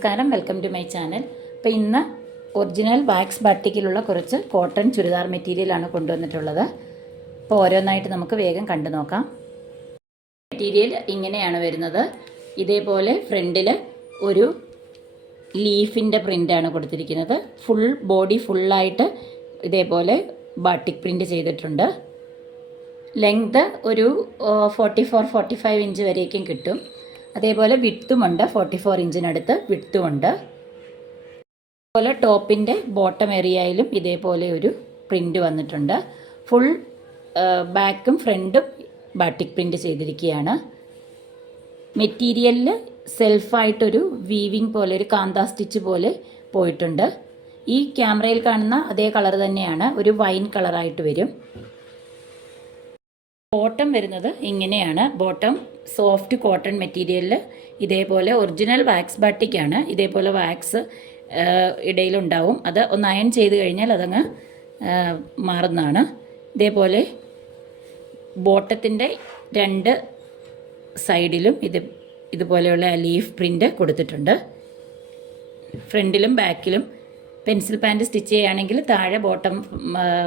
നമസ്കാരം, welcome to my channel. അപ്പോൾ ഇന്ന് ഒറിജിനൽ വാക്സ് ബാട്ടിക്കിലുള്ള കുറച്ച് കോട്ടൺ ചുരിദാർ മെറ്റീരിയലാണ് കൊണ്ടുവന്നിട്ടുള്ളത്. അപ്പോൾ ഓരോന്നായിട്ട് നമുക്ക് വേഗം കണ്ടു നോക്കാം. മെറ്റീരിയൽ ഇങ്ങനെയാണ് വരുന്നത്. ഇതേപോലെ ഫ്രണ്ടിൽ ഒരു ലീഫിൻ്റെ പ്രിൻ്റാണ് കൊടുത്തിരിക്കുന്നത്. ഫുൾ ബോഡി ഫുള്ളായിട്ട് ഇതേപോലെ ബാട്ടിക് പ്രിൻ്റ് ചെയ്തിട്ടുണ്ട്. ലെങ്ത് ഒരു 44-45 ഇഞ്ച് വരേക്കും കിട്ടും. അതേപോലെ വിഡ്ത്തുമുണ്ട്, 44 ഇഞ്ചിനടുത്ത് വിഡ്ത്തുമുണ്ട്. അതുപോലെ ടോപ്പിൻ്റെ ബോട്ടം ഏരിയയിലും ഇതേപോലെ ഒരു പ്രിൻ്റ് വന്നിട്ടുണ്ട്. ഫുൾ ബാക്കും ഫ്രണ്ടും ബാട്ടിക് പ്രിൻ്റ് ചെയ്തിരിക്കുകയാണ്. മെറ്റീരിയലിൽ സെൽഫായിട്ടൊരു വീവിങ് പോലെ, ഒരു കാന്താ സ്റ്റിച്ച് പോലെ പോയിട്ടുണ്ട്. ഈ ക്യാമറയിൽ കാണുന്ന അതേ കളർ തന്നെയാണ്, ഒരു വൈൻ കളറായിട്ട് വരും. ബോട്ടം വരുന്നത് ഇങ്ങനെയാണ്. ബോട്ടം സോഫ്റ്റ് കോട്ടൺ മെറ്റീരിയലിൽ ഇതേപോലെ ഒറിജിനൽ വാക്സ് ബാട്ടിക്കാണ്. ഇതേപോലെ വാക്സ് ഇടയിലുണ്ടാവും. അത് ഒന്ന് അയൺ ചെയ്ത് കഴിഞ്ഞാൽ അതങ്ങ് മാറുന്നതാണ്. ഇതേപോലെ ബോട്ടത്തിൻ്റെ രണ്ട് സൈഡിലും ഇതുപോലെയുള്ള ലീഫ് പ്രിൻ്റ് കൊടുത്തിട്ടുണ്ട്. ഫ്രണ്ടിലും ബാക്കിലും പെൻസിൽ പാൻറ്റ് സ്റ്റിച്ച് ചെയ്യുകയാണെങ്കിൽ താഴെ ബോട്ടം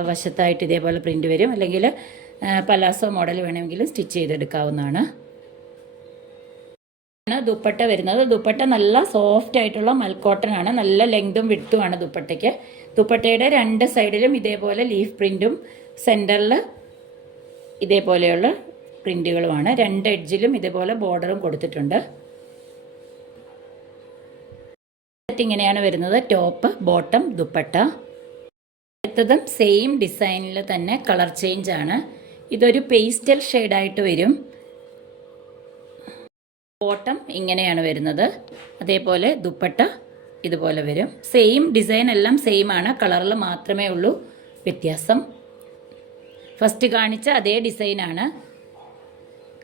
വശത്തായിട്ട് ഇതേപോലെ പ്രിൻ്റ് വരും. അല്ലെങ്കിൽ പലാസോ മോഡൽ വേണമെങ്കിലും സ്റ്റിച്ച് ചെയ്തെടുക്കാവുന്നതാണ്. ദുപ്പട്ട വരുന്നത്. ദുപ്പട്ട നല്ല സോഫ്റ്റ് ആയിട്ടുള്ള മൽക്കോട്ടൺ ആണ്. നല്ല ലെങ്തും വിഡ്ത്തുമാണ് ദുപ്പട്ടയ്ക്ക്. ദുപ്പട്ടയുടെ രണ്ട് സൈഡിലും ഇതേപോലെ ലീഫ് പ്രിൻറ്റും സെൻറ്ററിൽ ഇതേപോലെയുള്ള പ്രിൻറ്റുകളുമാണ്. രണ്ട് എഡ്ജിലും ഇതേപോലെ ബോർഡറും കൊടുത്തിട്ടുണ്ട്. ഇങ്ങനെയാണ് വരുന്നത്. Top, bottom, dupatta. അടുത്തതും സെയിം ഡിസൈനിൽ തന്നെ കളർ ചേഞ്ച് ആണ്. ഇതൊരു പേസ്റ്റൽ ഷെയ്ഡായിട്ട് വരും. ബോട്ടം ഇങ്ങനെയാണ് വരുന്നത്. അതേപോലെ ദുപ്പട്ട ഇതുപോലെ വരും. സെയിം ഡിസൈൻ, എല്ലാം സെയിം ആണ്. കളറിൽ മാത്രമേ ഉള്ളൂ വ്യത്യാസം. ഫസ്റ്റ് കാണിച്ച അതേ ഡിസൈനാണ്,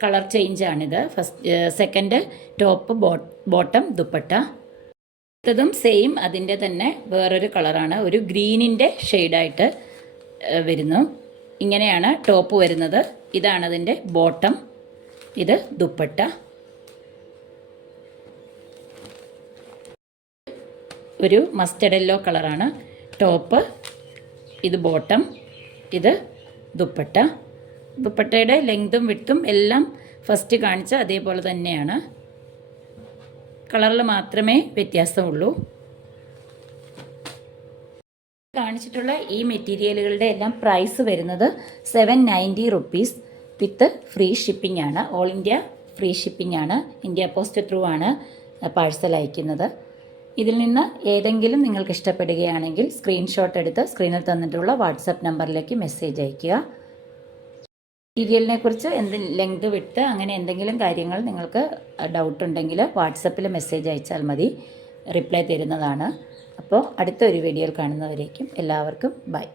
കളർ ചേഞ്ച് ആണിത്. Second top, bottom, dupatta. അടുത്തതും സെയിം അതിൻ്റെ തന്നെ വേറൊരു കളറാണ്, ഒരു ഗ്രീനിൻ്റെ ഷെയ്ഡായിട്ട് വരുന്നു. ഇങ്ങനെയാണ് ടോപ്പ് വരുന്നത്. ഇതാണ് അതിൻ്റെ ബോട്ടം. ഇത് ദുപ്പട്ട. ഒരു മസ്റ്റർഡ് യെല്ലോ കളറാണ് ടോപ്പ്. ഇത് ബോട്ടം, ഇത് ദുപ്പട്ട. ദുപ്പട്ടയുടെ ലെങ്തും വിഡ്ത്തും എല്ലാം ഫസ്റ്റ് കാണിച്ച അതേപോലെ തന്നെയാണ്. കളറിൽ മാത്രമേ വ്യത്യാസമുള്ളൂ. കാണിച്ചിട്ടുള്ള ഈ മെറ്റീരിയലുകളുടെ എല്ലാം പ്രൈസ് വരുന്നത് 790 റുപ്പീസ് വിത്ത് ഫ്രീ ഷിപ്പിംഗ് ആണ്. ഓൾ ഇന്ത്യ ഫ്രീ ഷിപ്പിംഗ് ആണ്. ഇന്ത്യ പോസ്റ്റ് ത്രൂ ആണ് പാഴ്സൽ അയക്കുന്നത്. ഇതിൽ നിന്ന് ഏതെങ്കിലും നിങ്ങൾക്ക് ഇഷ്ടപ്പെടുകയാണെങ്കിൽ സ്ക്രീൻഷോട്ട് എടുത്ത് സ്ക്രീനിൽ തന്നിട്ടുള്ള വാട്സപ്പ് നമ്പറിലേക്ക് മെസ്സേജ് അയയ്ക്കുക. മെറ്റീരിയലിനെ കുറിച്ച് ലെങ്ത് വിട്ട് അങ്ങനെ എന്തെങ്കിലും കാര്യങ്ങൾ നിങ്ങൾക്ക് ഡൗട്ട് ഉണ്ടെങ്കിൽ വാട്സപ്പിൽ മെസ്സേജ് അയച്ചാൽ മതി, റിപ്ലൈ തരുന്നതാണ്. അപ്പോൾ അടുത്തൊരു വീഡിയോയിൽ കാണുന്നവരേക്കും എല്ലാവർക്കും ബൈ.